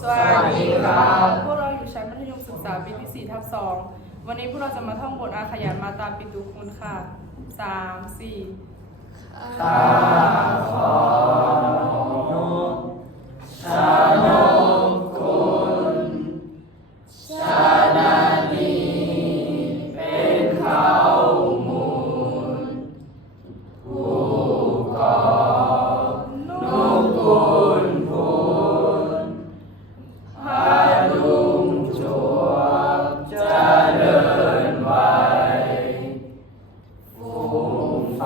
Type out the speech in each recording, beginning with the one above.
สวัสดีครับพวกเราอยู่ชั้นมัธยมศึกษาปีที่4ทับ2วันนี้พวกเราจะมาท่องบทอาขยันมาตาปิตุคุณค่ะ3 4ตา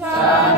Shalom.